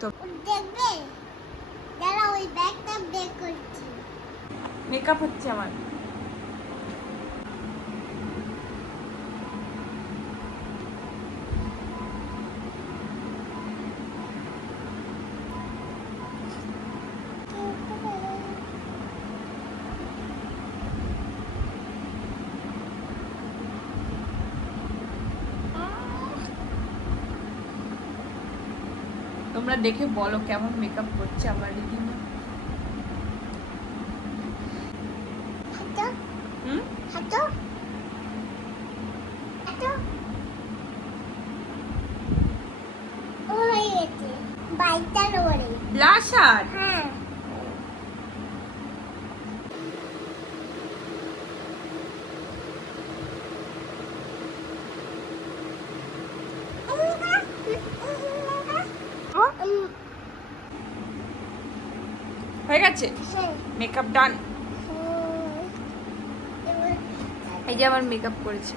তো দেখবে যারা ওই ব্যাগটা বের করছি মেকআপ হচ্ছে আমার। তোমরা দেখে বলো কেমন মেকআপ করছে আমার রিদিমা। হাঁটো হুম হাঁটো হাঁটো ও হয়ে গেছে বাইকটার ওরে ব্লাশার। হ্যাঁ হয়ে গেছে মেকআপ ডান। এই যে আমার মেকআপ করেছে।